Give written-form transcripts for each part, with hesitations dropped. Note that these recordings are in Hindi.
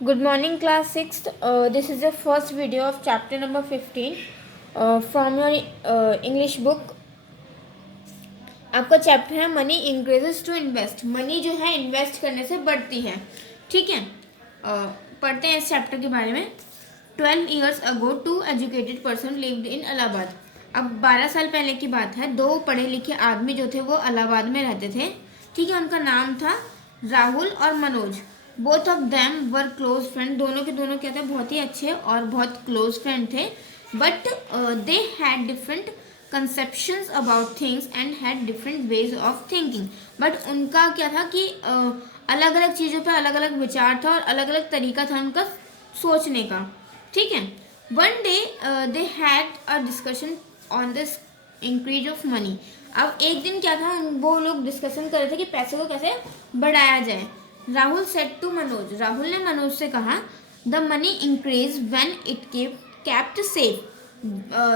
Good morning, class 6th. This is the first video of chapter number 15 from your English book. आपका चैप्टर है money increases to invest. Money जो है इन्वेस्ट करने से बढ़ती है. ठीक है, पढ़ते हैं इस चैप्टर के बारे में. 12 years ago, two educated person lived in Allahabad. अब 12 साल पहले की बात है. दो पढ़े लिखे आदमी जो थे वो इलाहाबाद में रहते थे. ठीक है, उनका नाम था राहुल और Manoj. Both of them were close friend. दोनों के दोनों क्या थे, बहुत ही अच्छे और बहुत क्लोज फ्रेंड थे. But they had different conceptions about things and had different ways of thinking. But उनका क्या था कि अलग अलग चीज़ों पे अलग अलग विचार था और अलग अलग तरीका था उनका सोचने का. ठीक है. One day they had a discussion on this increase of money. अब एक दिन क्या था, वो लोग डिस्कशन कर रहे थे कि पैसे को कैसे बढ़ाया जाए. Rahul said to Manoj. राहुल ने मनोज से कहा the money increase when it kept safe.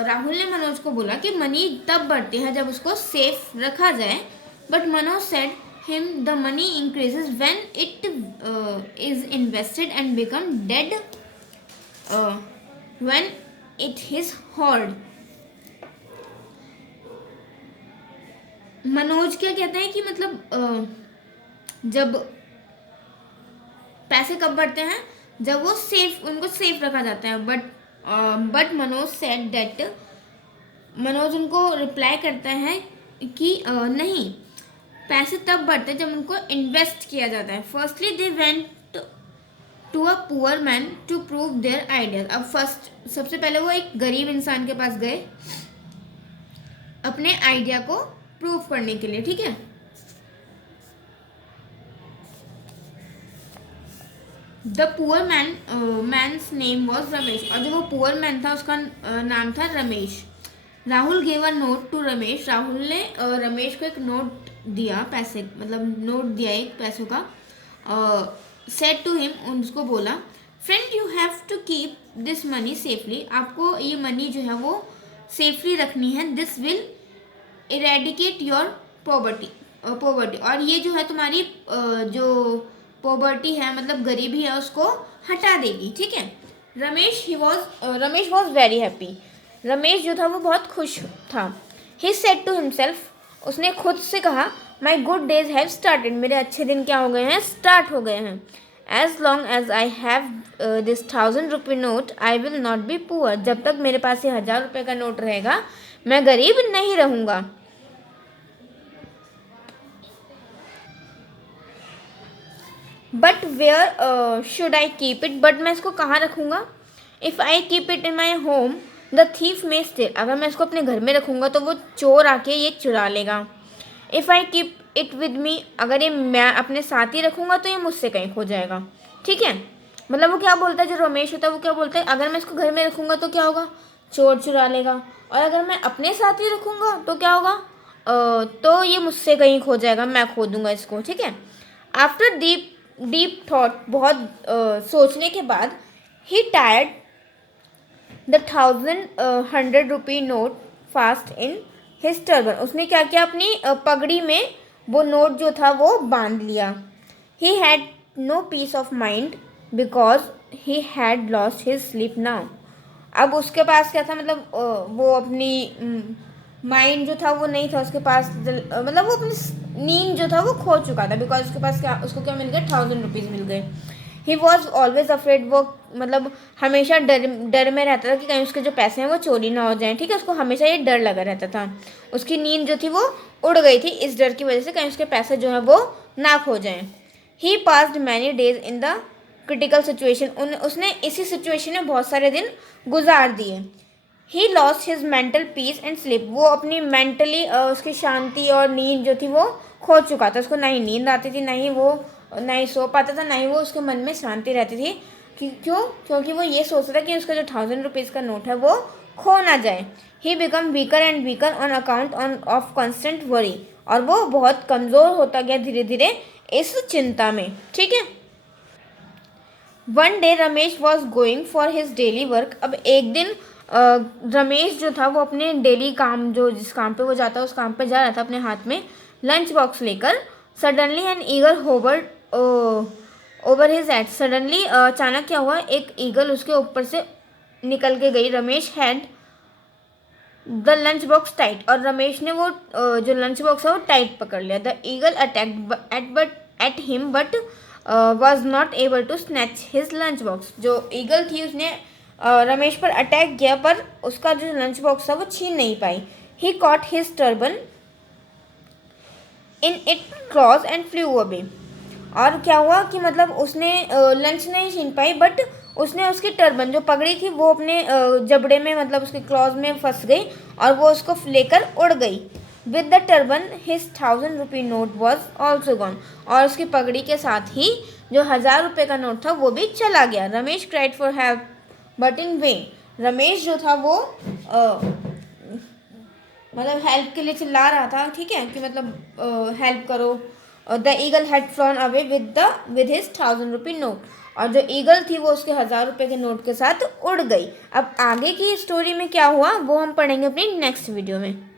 Rahul ने मनोज को बोला कि मनी तब बढ़ती है जब उसको सेफ रखा जाए. But Manoj said him the money increases when it is invested and become dead when it is hold. Manoj क्या कहता है कि मतलब जब पैसे कब बढ़ते हैं, जब वो सेफ, उनको सेफ रखा जाता है. But Manoj said that. Manoj उनको रिप्लाई करता है कि नहीं, पैसे तब बढ़ते हैं जब उनको इन्वेस्ट किया जाता है. Firstly they went to a poor man to prove their ideas. अब सबसे पहले वो एक गरीब इंसान के पास गए अपने आइडिया को प्रूव करने के लिए. ठीक है. The poor man's name was Ramesh. और जो वो पुअर मैन था उसका नाम था Ramesh. Rahul gave a note to Ramesh. Rahul ने रमेश को एक नोट दिया, पैसे मतलब नोट दिया एक पैसों का. सेड टू हिम, उसको बोला friend you have to keep this money safely. आपको ये मनी जो है वो सेफली रखनी है. This will eradicate your poverty. और ये जो है तुम्हारी जो पॉवर्टी है मतलब गरीबी है उसको हटा देगी. ठीक है. Ramesh was very happy. Ramesh जो था वो बहुत खुश था. He said to himself. उसने खुद से कहा my good days have started. मेरे अच्छे दिन क्या हो गए हैं, स्टार्ट हो गए हैं. As long as I have this 1000 rupee note I will not be poor. जब तक मेरे पास ये 1000 रुपये का नोट रहेगा मैं गरीब नहीं रहूँगा. But where should I keep it. But मैं इसको कहाँ रखूँगा. If I keep it in my home the thief may steal. अगर मैं इसको अपने घर में रखूँगा तो वो चोर आके ये चुरा लेगा. If I keep it with me. अगर ये मैं अपने साथ ही रखूँगा तो ये मुझसे कहीं खो जाएगा. ठीक है. मतलब वो क्या बोलता है, जो रमेश होता है वो क्या बोलता है, अगर मैं इसको घर में रखूँगा तो क्या होगा, चोर चुरा लेगा. और अगर मैं अपने साथ ही रखूँगा तो क्या होगा, तो ये मुझसे कहीं खो जाएगा, मैं खो दूँगा इसको. ठीक है. आफ्टर डीप थॉट, बहुत सोचने के बाद, he tired the 100 rupee note fast in his turban. उसने क्या किया, अपनी पगड़ी में वो नोट जो था वो बांध लिया. He had no peace of mind because he had lost his sleep now. अब उसके पास क्या था, मतलब वो अपनी माइंड जो था वो नहीं था उसके पास, मतलब वो अपनी नींद जो था वो खो चुका था. बिकॉज उसके पास क्या, उसको क्या मिल गया, 1000 रुपीज़ मिल गए. He was always afraid. वो मतलब हमेशा डर में रहता था कि कहीं उसके जो पैसे हैं वो चोरी ना हो जाएं. ठीक है. उसको हमेशा ये डर लगा रहता था. उसकी नींद जो थी वो उड़ गई थी इस डर की वजह से कहीं उसके पैसे जो है वो ना खो जाएं. He passed many days in the critical situation. उसने इसी सिचुएशन में बहुत सारे दिन गुजार दिए. He lost his mental peace and sleep. वो अपनी मेंटली उसकी शांति और नींद जो थी वो खो चुका था. उसको ना ही नींद आती थी, ना ही सो पाता था, ना ही वो उसके मन में शांति रहती थी. क्योंकि वो ये सोच रहा था कि उसका जो 1000 रुपीज़ का नोट है वो खो ना जाए. He become weaker and weaker on account of constant worry. और वो बहुत कमज़ोर होता गया धीरे धीरे इस चिंता में. ठीक है. One day Ramesh was going for his daily work. अब एक दिन रमेश जो था वो अपने डेली काम, जो जिस काम पे वो जाता है उस काम पे जा रहा था अपने हाथ में लंच बॉक्स लेकर. Suddenly an eager hovered over his head. Suddenly अचानक क्या हुआ, एक ईगल उसके ऊपर से निकल के गई। Ramesh had the lunch box tight, और रमेश ने वो जो लंच बॉक्स है वो टाइट पकड़ लिया। The eagle attack at him but was not able to snatch his lunch box. जो ईगल थी उसने रमेश पर अटैक किया, पर उसका जो लंच बॉक्स था वो छीन नहीं पाई। He caught his turban in it claws and flew away. और क्या हुआ कि मतलब उसने लंच नहीं छीन पाई, बट उसने उसकी टर्बन जो पगड़ी थी वो अपने जबड़े में, मतलब उसके क्लॉज में फंस गई और वो उसको लेकर उड़ गई। With the turban his 1000 rupee note was also gone. और उसकी पगड़ी के साथ ही जो 1000 रुपये का नोट था वो भी चला गया। Ramesh cried for help but in when. Ramesh जो था वो मतलब हेल्प के लिए चिल्ला रहा था, ठीक है, कि मतलब हेल्प करो। The eagle had flown away with his 1000 rupee note. और जो ईगल थी वो उसके 1000 रुपये के नोट के साथ उड़ गई। अब आगे की स्टोरी में क्या हुआ वो हम पढ़ेंगे अपनी नेक्स्ट वीडियो में।